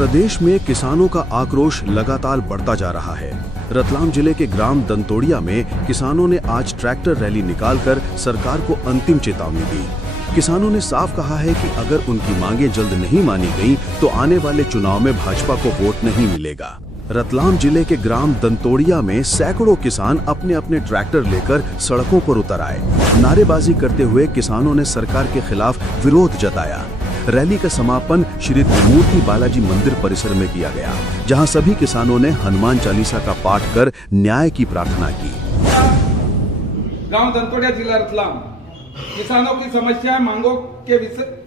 प्रदेश में किसानों का आक्रोश लगातार बढ़ता जा रहा है। रतलाम जिले के ग्राम दंतोड़िया में किसानों ने आज ट्रैक्टर रैली निकालकर सरकार को अंतिम चेतावनी दी। किसानों ने साफ कहा है कि अगर उनकी मांगें जल्द नहीं मानी गईं, तो आने वाले चुनाव में भाजपा को वोट नहीं मिलेगा। रतलाम जिले के ग्राम दंतोड़िया में सैकड़ों किसान अपने अपने ट्रैक्टर लेकर सड़कों पर उतर आए। नारेबाजी करते हुए किसानों ने सरकार के खिलाफ विरोध जताया। रैली का समापन श्री त्रिमूर्ति बालाजी मंदिर परिसर में किया गया, जहां सभी किसानों ने हनुमान चालीसा का पाठ कर न्याय की प्रार्थना की। गांव दंतोड़िया, जिला रतलाम, किसानों की समस्याएं मांगों के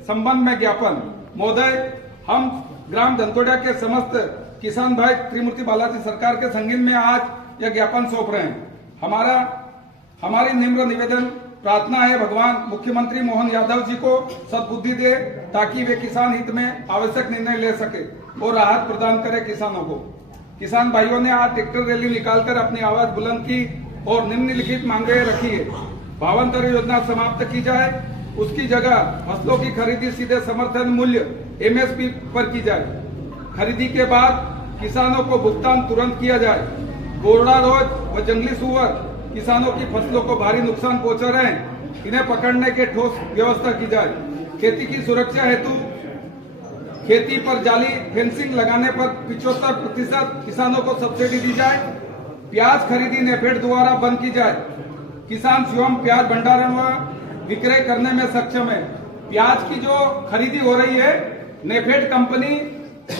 संबंध में ज्ञापन। महोदय, हम ग्राम दंतोड़िया के समस्त किसान भाई त्रिमूर्ति बालाजी सरकार के संगीन में आज यह ज्ञापन सौंप रहे हैं। हमारी निम्र निवेदन प्रार्थना है, भगवान मुख्यमंत्री मोहन यादव जी को सद्बुद्धि दे, ताकि वे किसान हित में आवश्यक निर्णय ले सके और राहत प्रदान करे किसानों को। किसान भाइयों ने आज ट्रैक्टर रैली निकालकर अपनी आवाज बुलंद की और निम्नलिखित मांगे रखी है। भावांतर योजना समाप्त की जाए, उसकी जगह फसलों की खरीदी सीधे समर्थन मूल्य MSP पर की जाए। खरीदी के बाद किसानों को भुगतान तुरंत किया जाए। गोरडा रोज व जंगली सुअर किसानों की फसलों को भारी नुकसान पहुंचा रहे हैं, इन्हें पकड़ने के ठोस व्यवस्था की जाए। खेती की सुरक्षा हेतु खेती पर जाली फेंसिंग लगाने पर 75% किसानों को सब्सिडी दी जाए। प्याज खरीदी नेफेड द्वारा बंद की जाए। किसान स्वयं प्याज भंडारण व विक्रय करने में सक्षम है। प्याज की जो खरीदी हो रही है, नेफेड कंपनी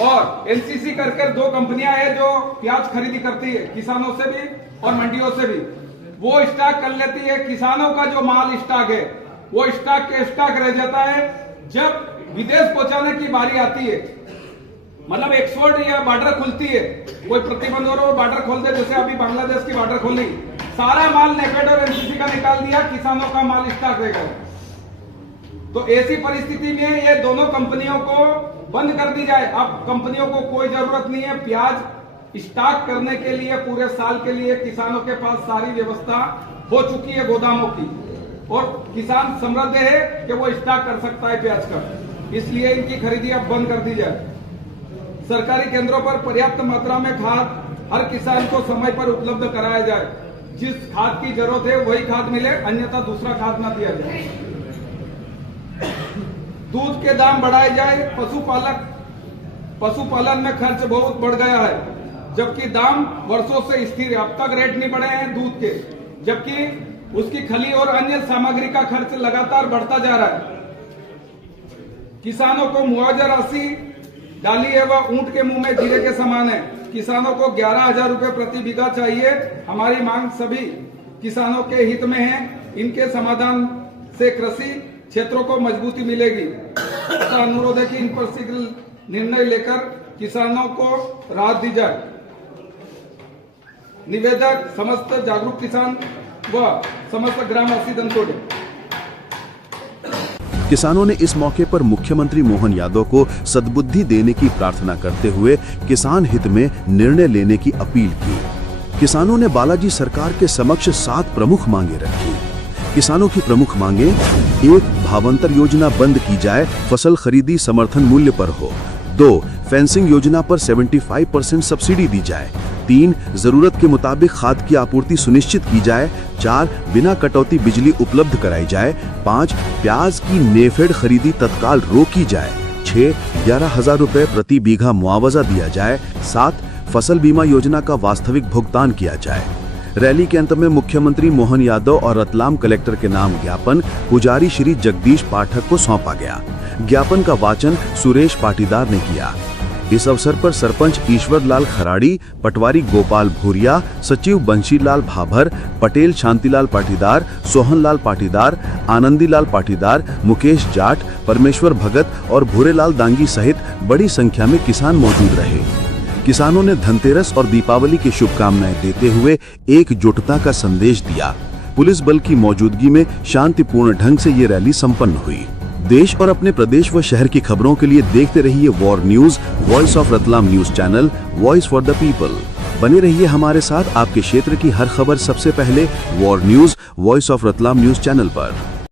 और NCC करके दो कंपनियां हैं जो प्याज खरीदी करती है, किसानों से भी और मंडियों से भी। वो स्टॉक कर लेती है। किसानों का जो माल स्टॉक है, वो स्टॉक के स्टॉक रह जाता है। जब विदेश पहुंचाने की बारी आती है, मतलब एक्सपोर्ट या बॉर्डर खुलती है, कोई प्रतिबंध हो रहा है, बॉर्डर खोल दे, जैसे अभी बांग्लादेश की बॉर्डर खोली, सारा माल नेफेड और NCC का निकाल दिया, किसानों का माल स्टॉक रह गया। तो ऐसी परिस्थिति में ये दोनों कंपनियों को बंद कर दी जाए। अब कंपनियों को कोई जरूरत नहीं है प्याज स्टॉक करने के लिए। पूरे साल के लिए किसानों के पास सारी व्यवस्था हो चुकी है गोदामों की, और किसान समृद्ध है कि वो स्टॉक कर सकता है प्याज का। इसलिए इनकी खरीदी अब बंद कर दी जाए। सरकारी केंद्रों पर पर्याप्त मात्रा में खाद हर किसान को समय पर उपलब्ध कराया जाए। जिस खाद की जरूरत है वही खाद मिले, अन्यथा दूसरा खाद न दिया जाए। दूध के दाम बढ़ाए जाए। पशुपालन में खर्च बहुत बढ़ गया है, जबकि दाम वर्षों से स्थिर है। अब तक रेट नहीं बढ़े हैं दूध के, जबकि उसकी खली और अन्य सामग्री का खर्च लगातार बढ़ता जा रहा है। किसानों को मुआवजा राशि डाली है वह ऊंट के मुंह में जीरे के समान है। किसानों को 11,000 रुपए प्रति बीघा चाहिए। हमारी मांग सभी किसानों के हित में है। इनके समाधान से कृषि क्षेत्रों को मजबूती मिलेगी। ऐसा अनुरोध है कि इन पर शीघ्र निर्णय लेकर किसानों को राहत दी जाए। निवेदक समस्त जागरूक किसान व समस्त ग्रामवासी दंतोड़िया। किसानों ने इस मौके पर मुख्यमंत्री मोहन यादव को सद्बुद्धि देने की प्रार्थना करते हुए किसान हित में निर्णय लेने की अपील की। किसानों ने बालाजी सरकार के समक्ष 7 प्रमुख मांगे रखी। किसानों की प्रमुख मांगे: 1. भावांतर योजना बंद की जाए, फसल खरीदी समर्थन मूल्य पर हो। 2. फेंसिंग योजना पर 75% सब्सिडी दी जाए। 3. जरूरत के मुताबिक खाद की आपूर्ति सुनिश्चित की जाए। 4. बिना कटौती बिजली उपलब्ध कराई जाए। 5. प्याज की नेफेड खरीदी तत्काल रोकी जाए। 6. 11,000 रुपए प्रति बीघा मुआवजा दिया जाए। 7. फसल बीमा योजना का वास्तविक भुगतान किया जाए। रैली के अंत में मुख्यमंत्री मोहन यादव और रतलाम कलेक्टर के नाम ज्ञापन पुजारी श्री जगदीश पाठक को सौंपा गया। ज्ञापन का वाचन सुरेश पाटीदार ने किया। इस अवसर पर सरपंच ईश्वर लाल खराड़ी, पटवारी गोपाल भूरिया, सचिव बंशीलाल भाभर, पटेल शांतिलाल पाटीदार, सोहनलाल पाटीदार, आनंदीलाल पाटीदार, मुकेश जाट, परमेश्वर भगत और भूरेलाल दांगी सहित बड़ी संख्या में किसान मौजूद रहे। किसानों ने धनतेरस और दीपावली की शुभकामनाएं देते हुए एकजुटता का संदेश दिया। पुलिस बल की मौजूदगी में शांतिपूर्ण ढंग से ये रैली संपन्न हुई। देश और अपने प्रदेश व शहर की खबरों के लिए देखते रहिए war news, voice of Ratlam news channel, voice for the people. बने रहिए हमारे साथ आपके क्षेत्र की हर खबर सबसे पहले war news, voice of Ratlam news channel पर।